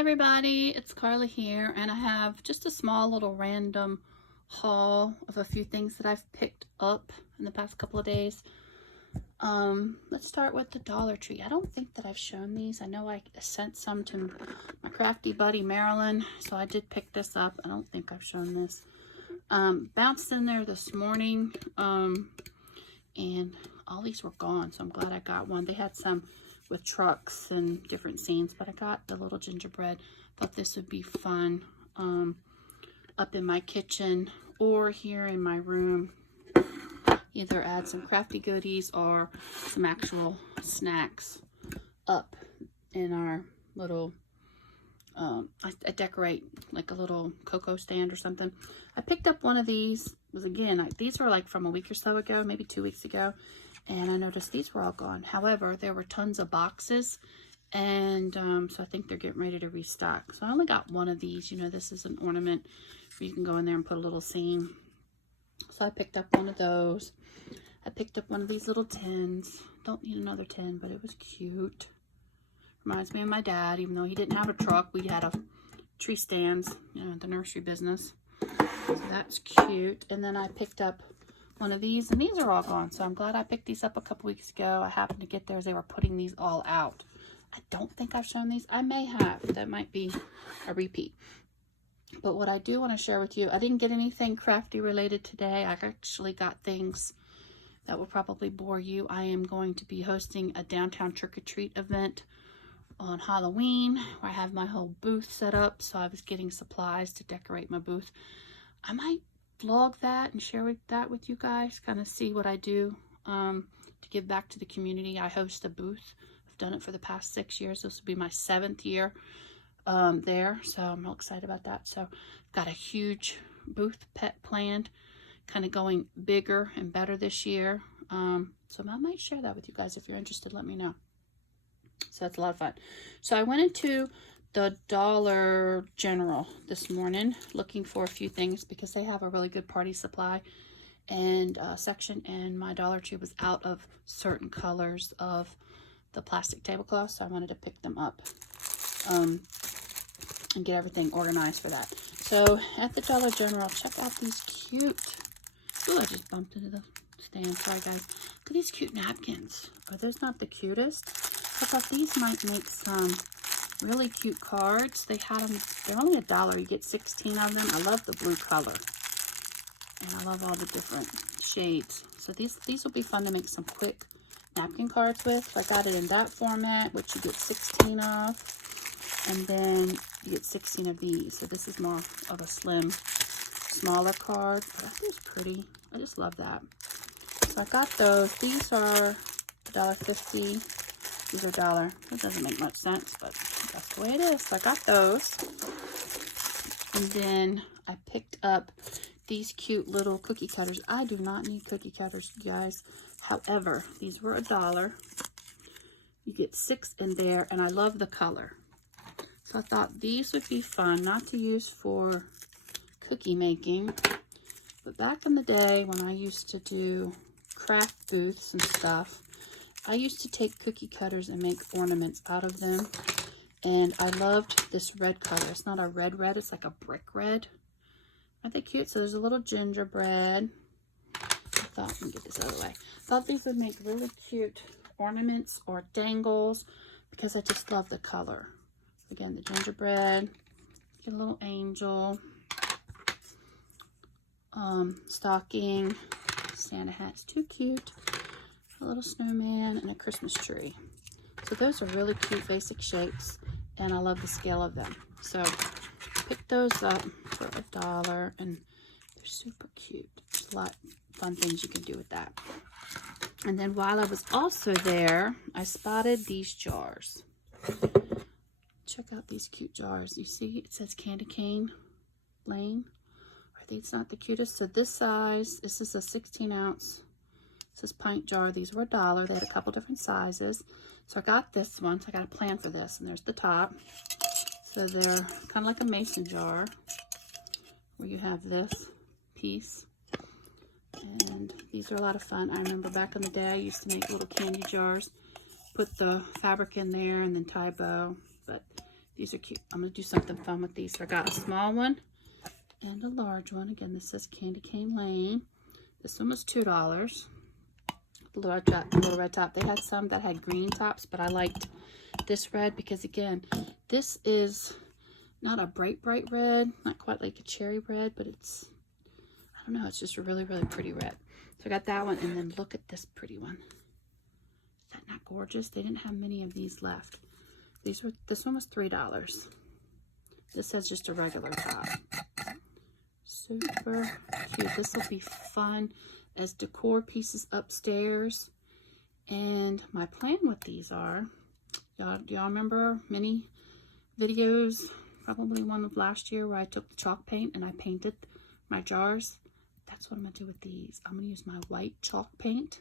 everybody, it's Carla here, and I have just a small little random haul of a few things that I've picked up in the past couple of days. Let's start with the Dollar Tree. I don't think that I've shown these. I know I sent some to my crafty buddy Marilyn, so I did pick this up. I don't think I've shown this. Bounced in there this morning, and all these were gone, so I'm glad I got one. They had some with trucks and different scenes, but I got the little gingerbread. Thought this would be fun up in my kitchen or here in my room. Either add some crafty goodies or some actual snacks up in our little I decorate like a little cocoa stand or something. I picked up one of these. These were like from a week or so ago, maybe 2 weeks ago, and I noticed these were all gone. However, there were tons of boxes, and so I think they're getting ready to restock. So I only got one of these. You know, this is an ornament where you can go in there and put a little scene. So I picked up one of those. I picked up one of these little tins. Don't need another tin, but it was cute. Reminds me of my dad, even though he didn't have a truck. We had a tree stands, you know, the nursery business. So that's cute. And then I picked up one of these, and these are all gone. So I'm glad I picked these up a couple weeks ago. I happened to get there as they were putting these all out. I don't think I've shown these. I may have. That might be a repeat. But what I do want to share with you, I didn't get anything crafty related today. I actually got things that will probably bore you. I am going to be hosting a downtown trick-or-treat event on Halloween, where I have my whole booth set up. So I was getting supplies to decorate my booth. I might vlog that and share that with you guys, kind of see what I do to give back to the community. I host a booth. I've done it for the past 6 years. This will be my 7th year there, so I'm real excited about that. So I've got a huge booth planned, kind of going bigger and better this year. So I might share that with you guys. If you're interested, let me know. So that's a lot of fun. So I went into the Dollar General this morning looking for a few things because they have a really good party supply and section, and my Dollar Tree was out of certain colors of the plastic tablecloth, so I wanted to pick them up and get everything organized for that. So at the Dollar General, check out these cute, oh, I just bumped into the stand, sorry guys. Look at these cute napkins. Are those not the cutest? I thought these might make some really cute cards. They had them, they're only $1. You get 16 of them. I love the blue color. And I love all the different shades. So these will be fun to make some quick napkin cards with. I got it in that format, which you get 16 of. And then you get 16 of these. So this is more of a slim, smaller card. But I think it's pretty. I just love that. So I got those. These are $1.50. These are $1. That doesn't make much sense, but that's the way it is. So I got those. And then I picked up these cute little cookie cutters. I do not need cookie cutters, you guys. However, these were $1. You get 6 in there, and I love the color. So I thought these would be fun, not to use for cookie making, but back in the day when I used to do craft booths and stuff, I used to take cookie cutters and make ornaments out of them. And I loved this red color. It's not a red, it's like a brick red. Aren't they cute? So there's a little gingerbread. I thought, let me get this out of the way. I thought these would make really cute ornaments or dangles because I just love the color. Again, the gingerbread, get a little angel, stocking, Santa hat's too cute, a little snowman, and a Christmas tree. So those are really cute basic shapes, and I love the scale of them. So pick those up for $1, and they're super cute. There's a lot of fun things you can do with that. And then while I was also there, I spotted these jars. Check out these cute jars. You see it says Candy Cane Lane. Are these not the cutest? So this size, this is a 16 ounce. This is pint jar. These were $1. They had a couple different sizes. So I got this one. So I got a plan for this. And there's the top. So they're kind of like a mason jar where you have this piece. And these are a lot of fun. I remember back in the day I used to make little candy jars, put the fabric in there and then tie a bow. But These are cute. I'm going to do something fun with these. So I got a small one and a large one. Again, this says Candy Cane Lane. This one was $2. The little red top. They had some that had green tops, but I liked this red because, again, this is not a bright red, not quite like a cherry red, but it's, I don't know, it's just a really pretty red. So I got that one, and then look at this pretty one. Is that not gorgeous? They didn't have many of these left. This one was $3. This has just a regular top. Super cute. This will be fun as decor pieces upstairs. And my plan with these are, y'all remember many videos, probably one of last year, where I took the chalk paint and I painted my jars? That's what I'm going to do with these. I'm going to use my white chalk paint,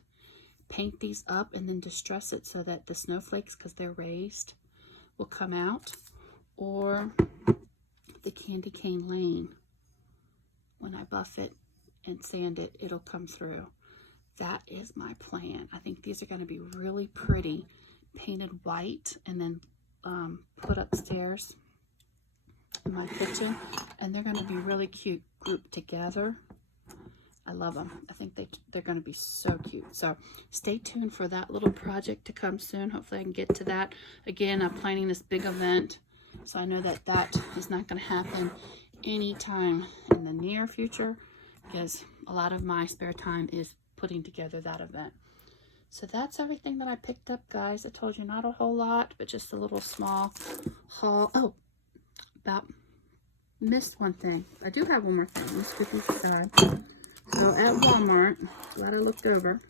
paint these up, and then distress it so that the snowflakes, because they're raised, will come out. Or the Candy Cane Lane, when I buff it and sand it, it'll come through. That is my plan. I think these are going to be really pretty, painted white, and then put upstairs in my kitchen, and they're going to be really cute grouped together. I love them. I think they're going to be so cute. So stay tuned for that little project to come soon. Hopefully I can get to that. Again, I'm planning this big event, so I know that that is not going to happen anytime in the near future, because a lot of my spare time is putting together that event. So that's everything that I picked up, guys. I told you not a whole lot, but just a little small haul. Oh, missed one thing. I do have one more thing. Let's put these aside. So at Walmart, glad I looked over.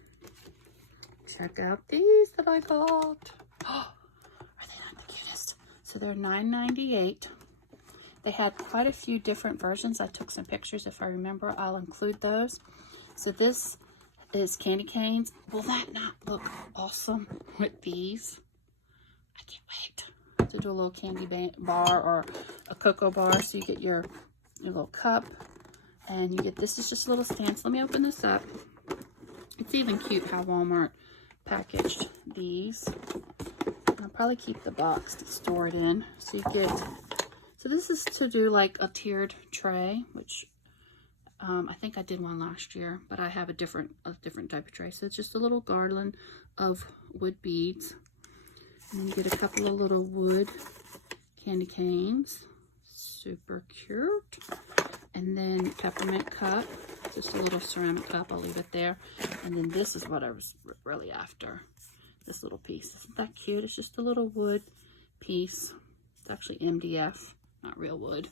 Check out these that I got. Oh, are they not the cutest? So they're $9.98. They had quite a few different versions. I took some pictures. If I remember, I'll include those. So this is candy canes. Will that not look awesome with these? I can't wait to do a little candy bar or a cocoa bar. So you get your little cup, and you get, this is just a little stand. So let me open this up. It's even cute how Walmart packaged these. I'll probably keep the box to store it in. So you get, so this is to do like a tiered tray, which I think I did one last year, but I have a different type of tray. So it's just a little garland of wood beads. And then you get a couple of little wood candy canes. Super cute. And then Peppermint Cup. Just a little ceramic cup. I'll leave it there. And then this is what I was really after. This little piece. Isn't that cute? It's just a little wood piece. It's actually MDF, not real wood.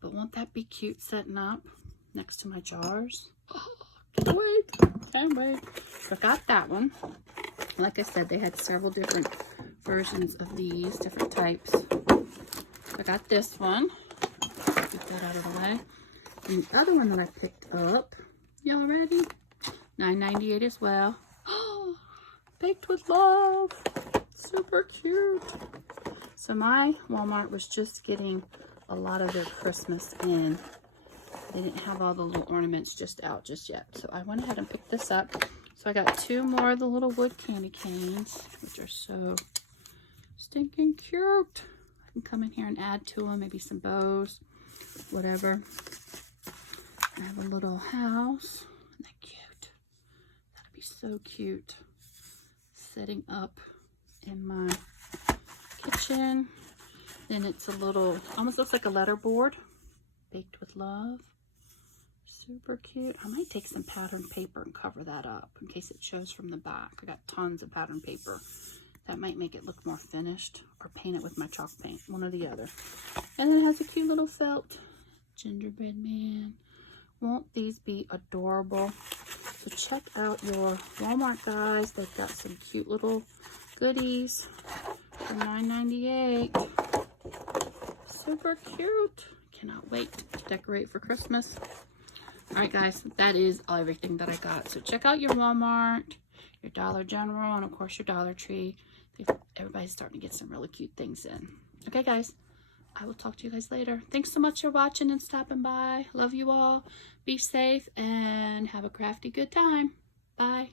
But won't that be cute setting up next to my jars? Oh, can't wait. Can't wait. So I got that one. Like I said, they had several different versions of these, different types. I got this one. Get that out of the way. And the other one that I picked up, y'all ready? $9.98 as well. Oh, baked with love. Super cute. So my Walmart was just getting a lot of their Christmas in. They didn't have all the little ornaments just out just yet. So I went ahead and picked this up. So I got two more of the little wood candy canes, which are so stinking cute. I can come in here and add to them, maybe some bows, whatever. I have a little house. Isn't that cute? That'd be so cute. Setting up in my kitchen. Then it's a little, almost looks like a letter board. Baked with love. Super cute. I might take some pattern paper and cover that up in case it shows from the back. I got tons of pattern paper. That might make it look more finished, or paint it with my chalk paint, one or the other. And then it has a cute little felt gingerbread man. Won't these be adorable? So check out your Walmart, guys. They've got some cute little goodies for $9.98. Super cute. Cannot wait to decorate for Christmas. All right, guys, that is everything that I got. So check out your Walmart, your Dollar General, and of course your Dollar Tree. Everybody's starting to get some really cute things in. Okay, guys, I will talk to you guys later. Thanks so much for watching and stopping by. Love you all. Be safe and have a crafty good time. Bye.